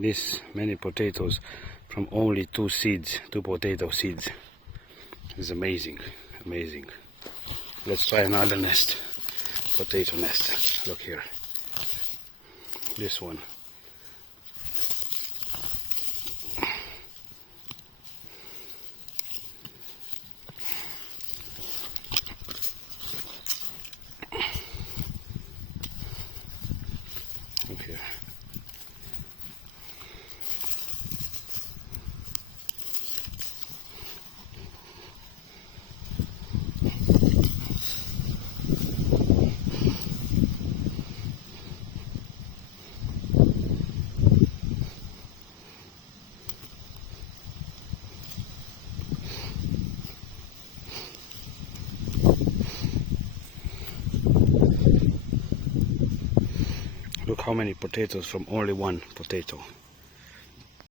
this many potatoes from only two potato seeds. It's amazing, amazing. Let's try another nest, potato nest. Look here, this one. Look here. Look how many potatoes from only one potato.